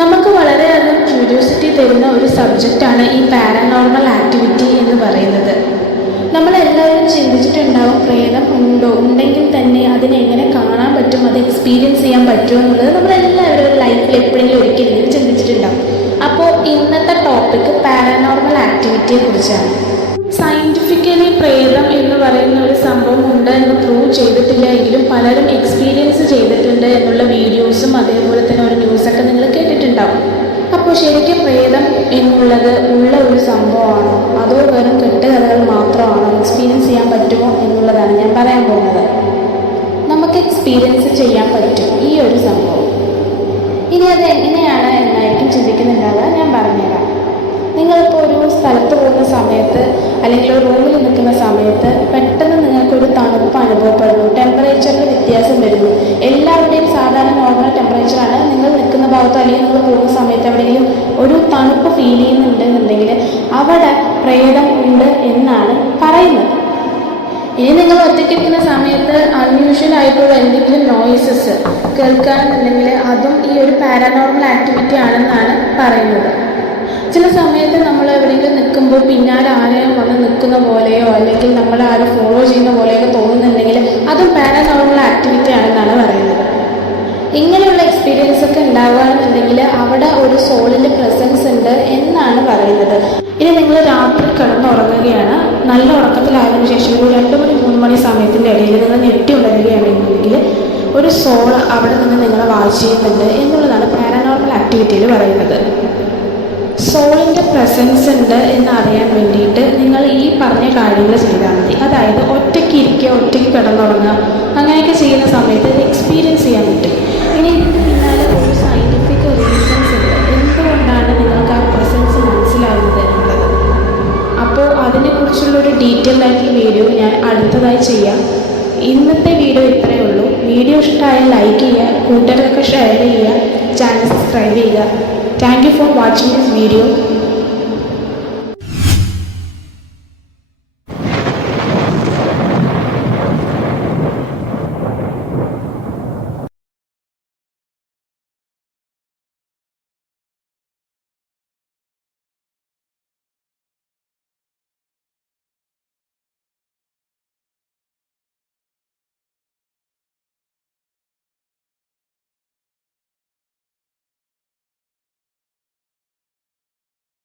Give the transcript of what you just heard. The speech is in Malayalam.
നമുക്ക് വളരെയധികം ക്യൂരിയോസിറ്റി തരുന്ന ഒരു സബ്ജക്റ്റാണ് ഈ പാരനോർമൽ ആക്ടിവിറ്റി എന്ന് പറയുന്നത്. നമ്മളെല്ലാവരും ചിന്തിച്ചിട്ടുണ്ടാവും, പ്രേതം ഉണ്ടെങ്കിൽ തന്നെ അതിനെ എങ്ങനെ കാണാൻ പറ്റും, അത് എക്സ്പീരിയൻസ് ചെയ്യാൻ പറ്റുമോ എന്നുള്ളത് നമ്മളെല്ലാവരും ലൈഫിൽ എപ്പോഴെങ്കിലും ഒരിക്കലെങ്കിലും ചിന്തിച്ചിട്ടുണ്ടാവും. അപ്പോൾ ഇന്നത്തെ ടോപ്പിക്ക് പാരനോർമൽ ആക്ടിവിറ്റിയെ കുറിച്ചാണ്. സയൻറ്റിഫിക്കലി പ്രേതം എന്ന് പറയുന്ന ഒരു സംഭവം ഉണ്ട് എന്ന് പ്രൂവ് ചെയ്തിട്ടില്ല എങ്കിലും പലരും എക്സ്പീരിയൻസ് ചെയ്തിട്ടുണ്ട് എന്നുള്ള വീഡിയോസും അതേപോലെ തന്നെ ഒരു ന്യൂസൊക്കെ നിങ്ങൾ കേട്ടിട്ടുണ്ടാവും. അപ്പോൾ ശരിക്കും പ്രേതം എന്നുള്ളത് ഉള്ള ഒരു സംഭവമാണോ അതോ വെറും കെട്ടുകഥകൾ മാത്രമാണോ, എക്സ്പീരിയൻസ് ചെയ്യാൻ പറ്റുമോ എന്നുള്ളതാണ് ഞാൻ പറയാൻ പോകുന്നത്. നമുക്ക് എക്സ്പീരിയൻസ് ചെയ്യാൻ പറ്റും ഈ ഒരു സംഭവം. ഇനി അത് എങ്ങനെയാണ് എന്നായിരിക്കും ചിന്തിക്കുന്നുണ്ടാവുക. ഞാൻ പറഞ്ഞുതരാം. നിങ്ങളിപ്പോൾ ഒരു സ്ഥലത്ത് പോകുന്ന സമയത്ത് അല്ലെങ്കിൽ ഒരു റൂമിൽ നിൽക്കുന്ന സമയത്ത് പെട്ടെന്ന് നിങ്ങൾക്കൊരു തണുപ്പ് അനുഭവപ്പെടുന്നു, ടെമ്പറേച്ചറിൽ വ്യത്യാസം വരുന്നു. എല്ലാവരുടെയും സാധാരണ നോർമൽ ടെമ്പറേച്ചറാണ്. നിങ്ങൾ നിൽക്കുന്ന ഭാഗത്തോ അല്ലെങ്കിൽ നിങ്ങൾ പോകുന്ന സമയത്ത് എവിടെയെങ്കിലും ഒരു തണുപ്പ് ഫീൽ ചെയ്യുന്നുണ്ടെന്നുണ്ടെങ്കിൽ അവിടെ പ്രേതം ഉണ്ട് എന്നാണ് പറയുന്നത്. ഇനി നിങ്ങൾ ഒറ്റയ്ക്കിരിക്കുന്ന സമയത്ത് അൺയൂഷ്വൽ ആയിട്ടുള്ള എന്തെങ്കിലും നോയ്സസ് കേൾക്കുകയാണെന്നുണ്ടെങ്കിൽ അതും ഈ ഒരു പാരനോർമൽ ആക്ടിവിറ്റി ആണെന്നാണ് പറയുന്നത്. ചില സമയത്ത് നമ്മൾ എവിടെയെങ്കിലും നിൽക്കുമ്പോൾ പിന്നാലെ ആരെയും വന്ന് നിൽക്കുന്ന പോലെയോ അല്ലെങ്കിൽ നമ്മൾ ആരും ഫോളോ ചെയ്യുന്ന പോലെയൊക്കെ തോന്നുന്നുണ്ടെങ്കിൽ അതും പാരനോർമൽ ആക്ടിവിറ്റി ആണെന്നാണ് പറയുന്നത്. ഇങ്ങനെയുള്ള എക്സ്പീരിയൻസ് ഒക്കെ ഉണ്ടാവുകയാണെന്നുണ്ടെങ്കിൽ അവിടെ ഒരു സോളിൻ്റെ പ്രസൻസ് ഉണ്ട് എന്നാണ് പറയുന്നത്. ഇനി നിങ്ങൾ രാത്രി കിടന്നുറങ്ങുകയാണ്, നല്ല ഉറക്കത്തിലായതിനു ശേഷം ഒരു 2 മണി 3 മണി സമയത്തിൻ്റെ ഇടയിൽ നിങ്ങൾ ഞെട്ടി ഉണരുകയാണെന്നുണ്ടെങ്കിൽ ഒരു സോൾ അവിടെ നിന്ന് നിങ്ങളെ വാച്ച് ചെയ്യുന്നുണ്ട് എന്നുള്ളതാണ് പാരനോർമൽ ആക്ടിവിറ്റിയിൽ പറയുന്നത്. സോളിൻ്റെ പ്രസൻസ് ഉണ്ട് എന്നറിയാൻ വേണ്ടിയിട്ട് നിങ്ങൾ ഈ പറഞ്ഞ കാര്യങ്ങൾ ചെയ്താൽ മതി. അതായത് ഒറ്റയ്ക്ക് ഇരിക്കുക, ഒറ്റയ്ക്ക് കിടന്നുറങ്ങുക, അങ്ങനെയൊക്കെ ചെയ്യുന്ന സമയത്ത് ഇത് എക്സ്പീരിയൻസ് ചെയ്യാൻ പറ്റും. ഇനി ഇതിന് പിന്നാലെ ഒരു സയൻറ്റിഫിക് റീസൺസ് ഉണ്ട് എന്തുകൊണ്ടാണ് നിങ്ങൾക്ക് ആ പ്രസൻസ് മനസ്സിലാവുന്നത് എന്നുള്ളത്. അപ്പോൾ അതിനെക്കുറിച്ചുള്ളൊരു ഡീറ്റെയിൽഡ് ആയിട്ടുള്ള വീഡിയോ ഞാൻ അടുത്തതായി ചെയ്യാം. ഇന്നത്തെ വീഡിയോ ഇത്രയേ ഉള്ളൂ. വീഡിയോ ഇഷ്ടമായാൽ ലൈക്ക് ചെയ്യുക, കൂട്ടുകാർക്കൊക്കെ ഷെയർ ചെയ്യുക, ചാനൽ സബ്സ്ക്രൈബ് ചെയ്യുക. Thank you for watching this video.